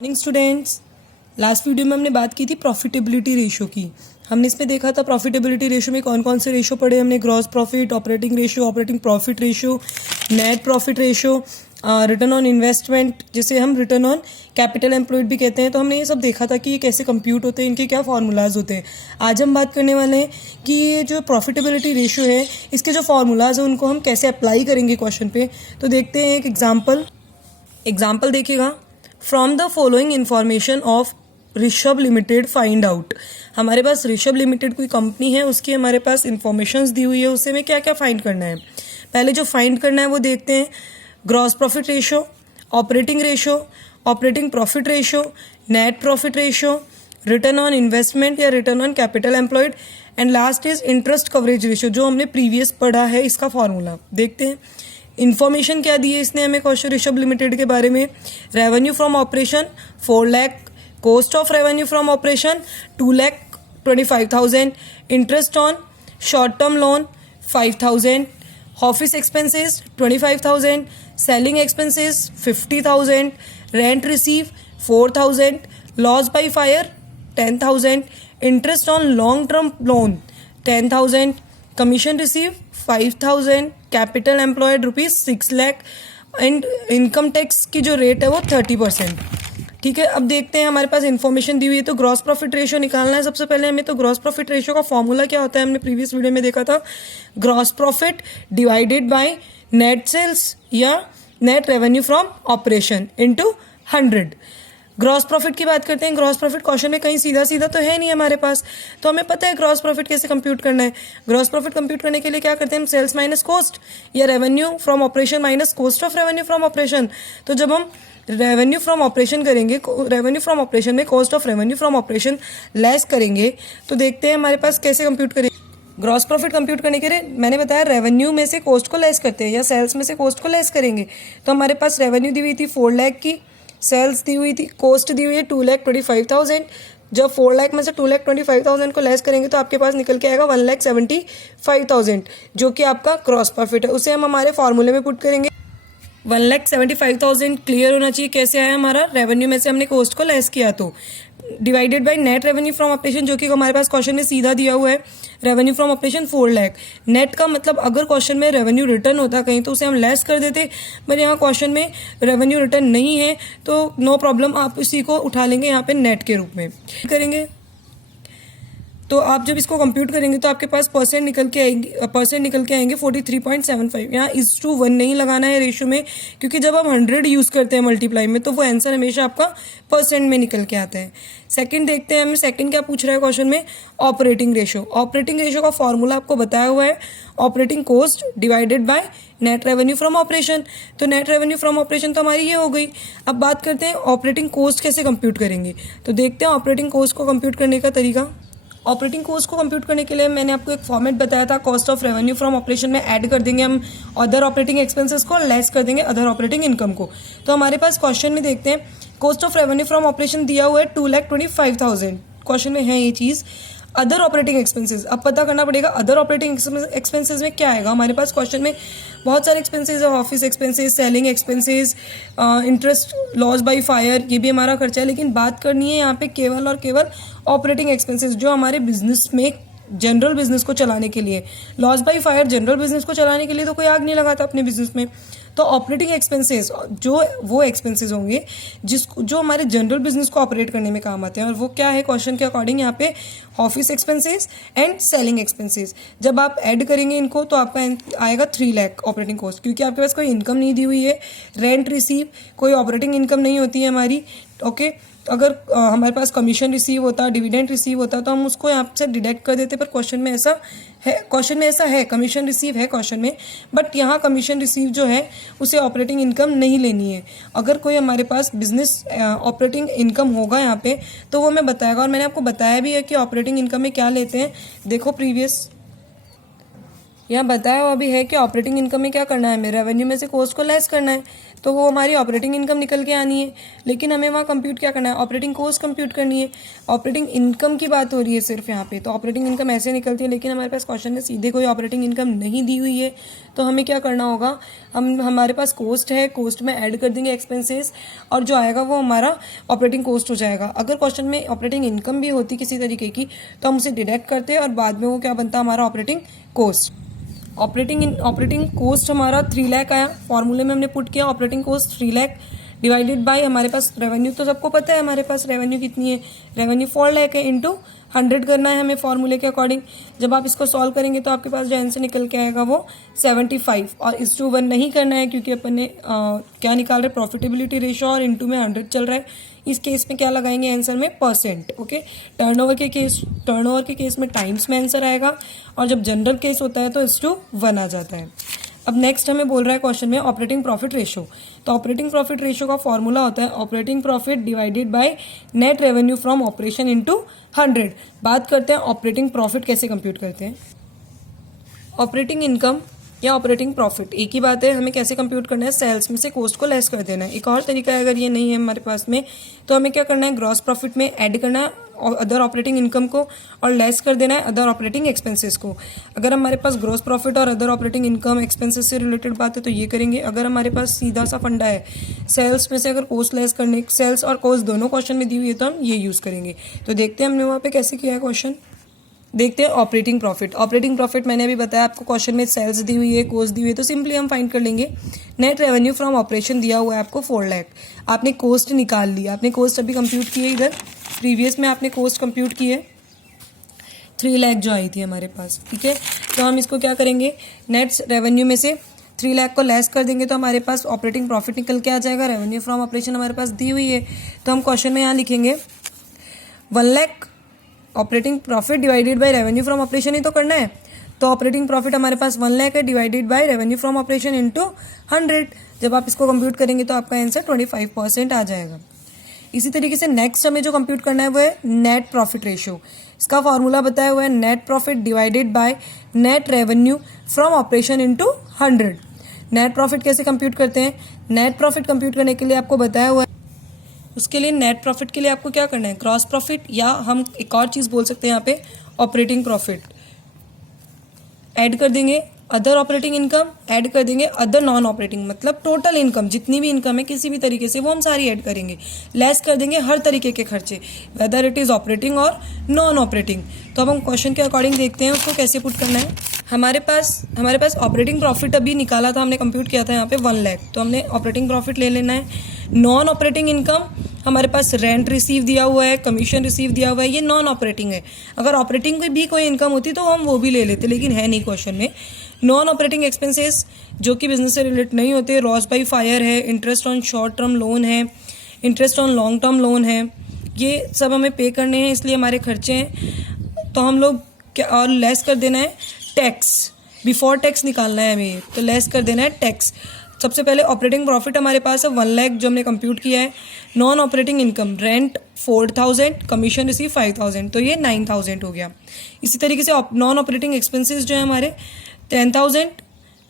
Morning students. Last video में हमने बात की थी प्रॉफिटेबिलिटी रेशो की। हमने इसमें देखा था प्रॉफिटेबिलिटी रेशो में कौन कौन से रेशो पढ़े हमने। Gross profit, operating ratio, operating profit ratio, net profit ratio, return on investment जिसे हम रिटर्न ऑन कैपिटल एम्प्लॉयड भी कहते हैं। तो हमने ये सब देखा था कि ये कैसे कंप्यूट होते हैं, इनके क्या फार्मूलाज होते हैं। आज हम बात करने वाले हैं कि ये जो प्रॉफिटेबिलिटी रेशो है इसके जो फार्मूलाज हैं उनको हम कैसे अप्लाई करेंगे क्वेश्चन पे। तो देखते हैं एक एग्जाम्पल देखिएगा। From the following information of Rishabh limited find out. हमारे पास ऋषभ लिमिटेड कोई कंपनी है, उसकी हमारे पास इंफॉर्मेशन दी हुई है, उससे हमें क्या क्या फाइंड करना है। पहले जो फाइंड करना है वो देखते हैं। Gross profit ratio, operating ratio, operating profit ratio, net profit ratio, return on investment या return on capital employed, and last is interest coverage ratio जो हमने प्रीवियस पढ़ा है। इसका फॉर्मूला देखते हैं। इन्फॉर्मेशन क्या दी है इसने हमें क्वेश्चन ऋषभ लिमिटेड के बारे में। Revenue from operation 4 lakh, cost of revenue from operation 2,25,000, interest on short term loan 5,000, office expenses 25,000, selling expenses 50,000, rent receive 4,000, loss by fire 10,000, interest on long term loan 10,000, commission receive 5,000, capital employed ₹6 lakh, and income tax की जो rate है वो 30%। ठीक है, अब देखते हैं हमारे पास इन्फॉर्मेशन दी हुई है। तो ग्रॉस प्रॉफिट रेशो निकालना है सबसे पहले हमें। तो ग्रॉस प्रॉफिट रेशो का फॉर्मूला क्या होता है हमने प्रीवियस वीडियो में देखा था। Gross profit divided by net sales या net revenue from operation into 100। Gross profit की बात करते हैं। ग्रॉस प्रॉफिट क्वेश्चन में कहीं सीधा सीधा तो है नहीं हमारे पास, तो हमें पता है ग्रॉस प्रॉफिट कैसे कंप्यूट करना है। ग्रॉस प्रॉफिट कंप्यूट करने के लिए क्या करते हैं हम, सेल्स माइनस कॉस्ट या revenue from operation minus cost of revenue from operation. तो जब हम रेवेन्यू फ्रॉम ऑपरेशन करेंगे, रेवेन्यू फ्रॉम ऑपरेशन में cost of revenue from operation less करेंगे, तो देखते हैं हमारे पास कैसे कंप्यूट करेंगे। ग्रॉस प्रॉफिट कंप्यूट करने के लिए मैंने बताया रेवेन्यू में से कॉस्ट को लेस करते हैं या सेल्स में से कॉस्ट को लेस करेंगे। तो हमारे पास रेवेन्यू दी हुई थी 4 लाख की, सेल्स दी हुई थी, कॉस्ट दी हुई है 2,25,000। जब 4 लाख में से 2,25,000 को लेस करेंगे तो आपके पास निकल के आएगा 1,75,000 जो कि आपका ग्रॉस प्रॉफिट है। उसे हम हमारे फॉर्मूले में पुट करेंगे। 1,75,000 क्लियर होना चाहिए कैसे आया हमारा, रेवेन्यू में से हमने कॉस्ट को लेस किया तो, divided by net revenue from operation जो कि हमारे पास क्वेश्चन में सीधा दिया हुआ है। Revenue from operation 4 lakh. Net का मतलब अगर क्वेश्चन में रेवेन्यू रिटर्न होता कहीं तो उसे हम लेस कर देते, पर यहाँ क्वेश्चन में रेवेन्यू रिटर्न नहीं है तो नो प्रॉब्लम, आप इसी को उठा लेंगे यहाँ पे नेट के रूप में करेंगे। तो आप जब इसको कंप्यूट करेंगे तो आपके पास परसेंट निकल के आएंगे 43.75। यहाँ 1:1 नहीं लगाना है रेशो में, क्योंकि जब हम 100 यूज़ करते हैं मल्टीप्लाई में तो वो आंसर हमेशा आपका परसेंट में निकल के आता है। सेकंड देखते हैं हमें सेकंड क्या पूछ रहा है क्वेश्चन में, ऑपरेटिंग रेशो। ऑपरेटिंग रेशो का फॉर्मूला आपको बताया हुआ है, operating cost divided by net revenue from operation. तो नेट रेवेन्यू फ्रॉम ऑपरेशन तो हमारी ये हो गई। अब बात करते हैं ऑपरेटिंग कॉस्ट कैसे कंप्यूट करेंगे। तो देखते हैं ऑपरेटिंग कॉस्ट को कंप्यूट करने का तरीका। ऑपरेटिंग कॉस्ट को कंप्यूट करने के लिए मैंने आपको एक फॉर्मेट बताया था, cost of revenue from operation में ऐड कर देंगे हम अदर ऑपरेटिंग एक्सपेंसेस को, लेस कर देंगे अदर ऑपरेटिंग इनकम को। तो हमारे पास क्वेश्चन में देखते हैं, cost of revenue from operation दिया हुआ है 2,25,000, क्वेश्चन में है ये चीज़। अदर ऑपरेटिंग एक्सपेंसेस, अब पता करना पड़ेगा अदर ऑपरेटिंग एक्सपेंसेस में क्या आएगा। हमारे पास क्वेश्चन में बहुत सारे एक्सपेंसेस है, office expenses, selling expenses, interest, loss by fire, ये भी हमारा खर्चा है। लेकिन बात करनी है यहाँ पे केवल और केवल ऑपरेटिंग एक्सपेंसेस जो हमारे बिजनेस में, जनरल बिजनेस को चलाने के लिए। Loss by fire general business को चलाने के लिए तो कोई आग नहीं लगाता अपने बिजनेस में। तो ऑपरेटिंग एक्सपेंसेस जो वो एक्सपेंसेस होंगे जो हमारे जनरल बिजनेस को ऑपरेट करने में काम आते हैं, और वो क्या है क्वेश्चन के अकॉर्डिंग यहाँ पे office expenses and selling expenses. जब आप ऐड करेंगे इनको तो आपका आएगा 3 लाख ऑपरेटिंग कॉस्ट, क्योंकि आपके पास कोई इनकम नहीं दी हुई है। रेंट रिसीव कोई ऑपरेटिंग इनकम नहीं होती है हमारी। ओके, अगर हमारे पास कमीशन रिसीव होता, डिविडेंड रिसीव होता तो हम उसको यहाँ से डिडक्ट कर देते, पर क्वेश्चन में ऐसा है कमीशन रिसीव है क्वेश्चन में, बट यहाँ कमीशन रिसीव जो है उसे ऑपरेटिंग इनकम नहीं लेनी है। अगर कोई हमारे पास बिजनेस ऑपरेटिंग इनकम होगा यहाँ पे तो वो मैं बताएगा, और मैंने आपको बताया भी है कि ऑपरेटिंग इनकम में क्या लेते हैं। देखो प्रीवियस यहाँ बताया हुआ भी है कि ऑपरेटिंग इनकम में क्या करना है हमें, रेवेन्यू में से कॉस्ट को लेस करना है। तो वो हमारी ऑपरेटिंग इनकम निकल के आनी है। लेकिन हमें वहाँ कंप्यूट क्या करना है, ऑपरेटिंग कॉस्ट कंप्यूट करनी है। ऑपरेटिंग इनकम की बात हो रही है सिर्फ यहाँ पे, तो ऑपरेटिंग इनकम ऐसे निकलती है, लेकिन हमारे पास क्वेश्चन में सीधे कोई ऑपरेटिंग इनकम नहीं दी हुई है। तो हमें क्या करना होगा, हमारे पास कॉस्ट है, कॉस्ट में ऐड कर देंगे एक्सपेंसेस, और जो आएगा वो हमारा ऑपरेटिंग कॉस्ट हो जाएगा। अगर क्वेश्चन में ऑपरेटिंग इनकम भी होती किसी तरीके की तो हम उसे डिडक्ट करते हैं और बाद में वो क्या बनता हमारा ऑपरेटिंग कॉस्ट। ऑपरेटिंग कॉस्ट हमारा 3 लाख आया, फॉर्मूले में हमने पुट किया operating cost 3 lakh divided by हमारे पास रेवेन्यू, तो सबको पता है हमारे पास रेवेन्यू कितनी है, रेवेन्यू 4 लाख है, इंटू 100 करना है हमें फॉर्मूले के अकॉर्डिंग। जब आप इसको सॉल्व करेंगे तो आपके पास जो आंसर निकल के आएगा वो 75, और इस टू 1 नहीं करना है क्योंकि अपन ने क्या निकाल रहे, प्रॉफिटेबिलिटी रेशियो, और इंटू में 100 चल रहा है। इस केस में क्या लगाएंगे आंसर में, परसेंट। ओके, टर्नओवर के केस में टाइम्स में आंसर आएगा, और जब जनरल केस होता है तो इस टू 1 आ जाता है। अब नेक्स्ट हमें बोल रहा है क्वेश्चन में ऑपरेटिंग प्रॉफिट रेशियो। तो ऑपरेटिंग प्रॉफिट रेशियो का फॉर्मूला होता है operating profit divided by net revenue from operation into 100। बात करते हैं ऑपरेटिंग प्रॉफिट कैसे कंप्यूट करते हैं। ऑपरेटिंग इनकम या ऑपरेटिंग प्रॉफिट एक ही बात है, हमें कैसे कंप्यूट करना है, सेल्स में से कॉस्ट को लेस कर देना है। एक और तरीका है, अगर ये नहीं है हमारे पास में तो हमें क्या करना है, ग्रॉस प्रॉफिट में ऐड करना है अदर ऑपरेटिंग इनकम को और लेस कर देना है अदर ऑपरेटिंग एक्सपेंसेस को। अगर हमारे पास ग्रॉस प्रॉफिट और अदर ऑपरेटिंग इनकम एक्सपेंसेस से रिलेटेड बात है तो ये करेंगे। अगर हमारे पास सीधा सा फंडा है सेल्स में से अगर कॉस्ट लेस करने, सेल्स और कॉस्ट दोनों क्वेश्चन में दी हुई है तो हम ये यूज़ करेंगे। तो देखते हैं हमने वहाँ पे कैसे किया है क्वेश्चन। देखते हैं ऑपरेटिंग प्रॉफिट। ऑपरेटिंग प्रॉफिट मैंने अभी बताया आपको, क्वेश्चन में सेल्स दी हुई है, कॉस्ट दी हुई है, तो सिंपली हम फाइंड कर लेंगे। नेट रेवेन्यू फ्रॉम ऑपरेशन दिया हुआ है आपको 4 लाख, आपने कॉस्ट निकाल ली, आपने कॉस्ट अभी कंप्यूट की है, इधर प्रीवियस में आपने कॉस्ट कंप्यूट की है 3 लाख जो आई थी हमारे पास। ठीक है, तो हम इसको क्या करेंगे, नेट रेवेन्यू में से 3 लाख को लेस कर देंगे तो हमारे पास ऑपरेटिंग प्रॉफिट निकल के आ जाएगा। रेवेन्यू फ्रॉम ऑपरेशन हमारे पास दी हुई है, तो हम क्वेश्चन में यहाँ लिखेंगे 1 lakh operating profit divided by revenue from operation ही तो करना है। तो ऑपरेटिंग प्रॉफिट हमारे पास 1 लाख है divided by revenue from operation into 100। जब आप इसको कंप्यूट करेंगे तो आपका आंसर 25% आ जाएगा। इसी तरीके से नेक्स्ट हमें जो कंप्यूट करना है वो है नेट प्रॉफिट रेशियो। इसका फॉर्मूला बताया हुआ है net profit divided by net revenue from operation into 100। Net profit कैसे कंप्यूट करते हैं, नेट प्रॉफिट कंप्यूट करने के लिए आपको बताया हुआ है, उसके लिए नेट प्रॉफिट के लिए आपको क्या करना है, ग्रॉस प्रॉफिट, या हम एक और चीज़ बोल सकते हैं यहाँ पे ऑपरेटिंग प्रॉफिट, ऐड कर देंगे अदर ऑपरेटिंग इनकम, ऐड कर देंगे अदर नॉन ऑपरेटिंग, मतलब टोटल इनकम जितनी भी इनकम है किसी भी तरीके से वो हम सारी ऐड करेंगे, लेस कर देंगे हर तरीके के खर्चे, वेदर इट इज़ ऑपरेटिंग और नॉन ऑपरेटिंग। तो अब हम क्वेश्चन के अकॉर्डिंग देखते हैं उसको कैसे पुट करना है। हमारे पास ऑपरेटिंग प्रॉफिट अभी निकाला था, हमने कंप्यूट किया था यहाँ पे 1 लाख, तो हमने ऑपरेटिंग प्रॉफिट ले लेना है। नॉन ऑपरेटिंग इनकम हमारे पास रेंट रिसीव दिया हुआ है, कमीशन रिसीव दिया हुआ है, ये नॉन ऑपरेटिंग है। अगर ऑपरेटिंग की भी कोई इनकम होती तो हम वो भी ले लेते, लेकिन है नहीं क्वेश्चन में। नॉन ऑपरेटिंग एक्सपेंसेस जो कि बिजनेस से रिलेट नहीं होते, लॉस बाय फायर है, interest on short term loan है, interest on long term loan है, ये सब हमें पे करने हैं, इसलिए हमारे खर्चे हैं। तो हम लोग क्या, और लेस कर देना है टैक्स, बिफोर टैक्स निकालना है हमें, तो लेस कर देना है टैक्स। सबसे पहले ऑपरेटिंग प्रॉफिट हमारे पास है 1 लाख जो हमने कंप्यूट किया है। Non operating income rent 4000, commission receive 5000, तो ये 9000 हो गया। इसी तरीके से नॉन ऑपरेटिंग एक्सपेंसेस जो है हमारे 10,000,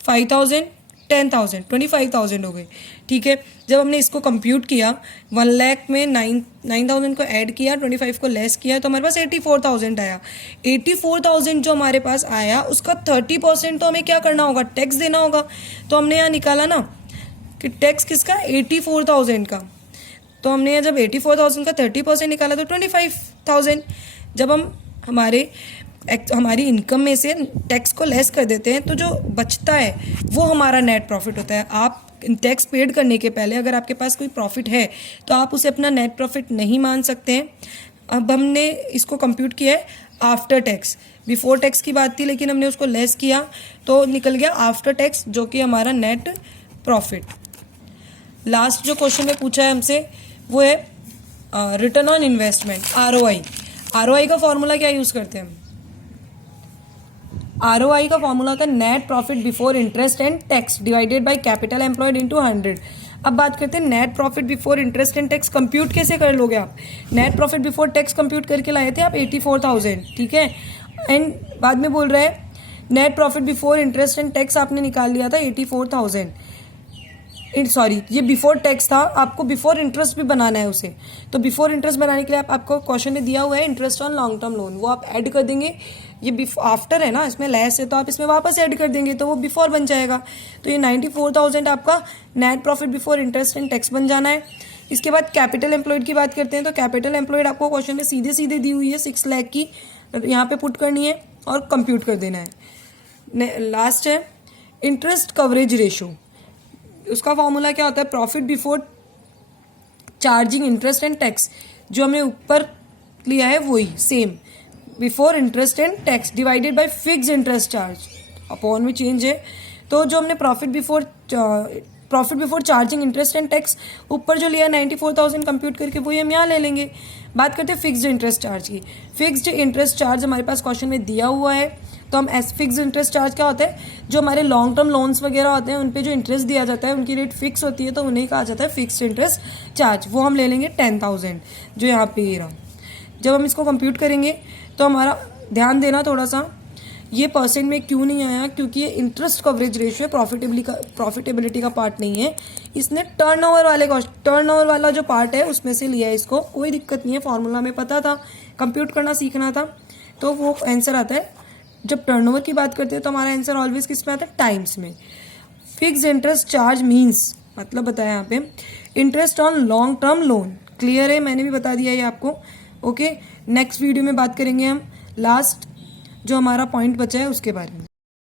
5,000, 10,000, 25,000 हो गए। ठीक है, जब हमने इसको कंप्यूट किया 1 लाख में 9,000 को ऐड किया, 25 को लेस किया, तो हमारे पास 84,000 आया। 84,000 जो हमारे पास आया उसका 30% तो हमें क्या करना होगा, टैक्स देना होगा। तो हमने यहाँ निकाला ना कि टैक्स किसका, 84,000 का। तो हमने यहाँ जब 84,000 का 30% निकाला तो 25,000। जब हम हमारी इनकम में से टैक्स को लेस कर देते हैं तो जो बचता है वो हमारा नेट प्रॉफिट होता है। आप टैक्स पेड करने के पहले अगर आपके पास कोई प्रॉफिट है तो आप उसे अपना नेट प्रॉफिट नहीं मान सकते हैं। अब हमने इसको कंप्यूट किया है आफ्टर टैक्स, बिफोर टैक्स की बात थी लेकिन हमने उसको लेस किया तो निकल गया आफ्टर टैक्स जो कि हमारा नेट प्रॉफिट। लास्ट जो क्वेश्चन में पूछा है हमसे वो है return on investment, ROI। ROI का फॉर्मूला क्या यूज़ करते हैं हम, ROI का फॉर्मूला होता है net profit before interest and tax divided by capital employed into 100। अब बात करते हैं net profit before interest and tax compute कैसे कर लोगे आप। Net profit before tax compute करके लाए थे आप 84,000, ठीक है, एंड बाद में बोल रहे हैं net profit before interest and tax आपने निकाल लिया था 84,000। सॉरी ये बिफोर टैक्स था, आपको बिफोर इंटरेस्ट भी बनाना है उसे। तो बिफोर इंटरेस्ट बनाने के लिए आपको क्वेश्चन में दिया हुआ है interest on long term loan, वो आप ऐड कर देंगे। ये आफ्टर है ना, इसमें लेस है तो आप इसमें वापस ऐड कर देंगे तो वो बिफोर बन जाएगा। तो ये 94,000 आपका net profit before interest and tax बन जाना है। इसके बाद कैपिटल एम्प्लॉयड की बात करते हैं। तो कैपिटल एम्प्लॉयड आपको क्वेश्चन में सीधे सीधे दी हुई है, 6 लाख की यहाँ पे पुट करनी है और कंप्यूट कर देना है। लास्ट है इंटरेस्ट कवरेज रेशो। उसका फॉर्मूला क्या होता है, profit before charging interest and tax, जो हमने ऊपर लिया है वही same, before interest and tax divided by fixed interest charge, upon में चेंज है। तो जो हमने profit before charging interest and tax ऊपर जो लिया 94,000 कंप्यूट करके वही हम यहाँ ले लेंगे। बात करते हैं फिक्स्ड इंटरेस्ट चार्ज की। फिक्स्ड इंटरेस्ट चार्ज हमारे पास क्वेश्चन में दिया हुआ है, तो हम फिक्स्ड इंटरेस्ट चार्ज क्या होता है, जो हमारे लॉन्ग टर्म लोन्स वगैरह होते हैं उन पे जो इंटरेस्ट दिया जाता है उनकी रेट फिक्स होती है, तो उन्हें कहा जाता है फिक्स्ड इंटरेस्ट चार्ज। वो हम ले लेंगे 10,000 जो यहाँ पे ये रहा। जब हम इसको कंप्यूट करेंगे तो हमारा ध्यान देना थोड़ा सा, ये परसेंट में क्यों नहीं आया, क्योंकि ये इंटरेस्ट कवरेज रेशियो है, प्रॉफिटेबिलिटी का पार्ट नहीं है। इसने टर्नओवर वाला जो पार्ट है उसमें से लिया है इसको, कोई दिक्कत नहीं है, फॉर्मूला में पता था, कंप्यूट करना सीखना था, तो वो आंसर आता है। जब टर्नओवर की बात करते हैं तो हमारा आंसर ऑलवेज किस में आता है, टाइम्स में। फिक्स्ड इंटरेस्ट चार्ज मीन्स मतलब बताया यहाँ पे interest on long term loan. Clear है, मैंने भी बता दिया है आपको। ओके, नेक्स्ट वीडियो में बात करेंगे हम लास्ट जो हमारा पॉइंट बचा है उसके बारे में।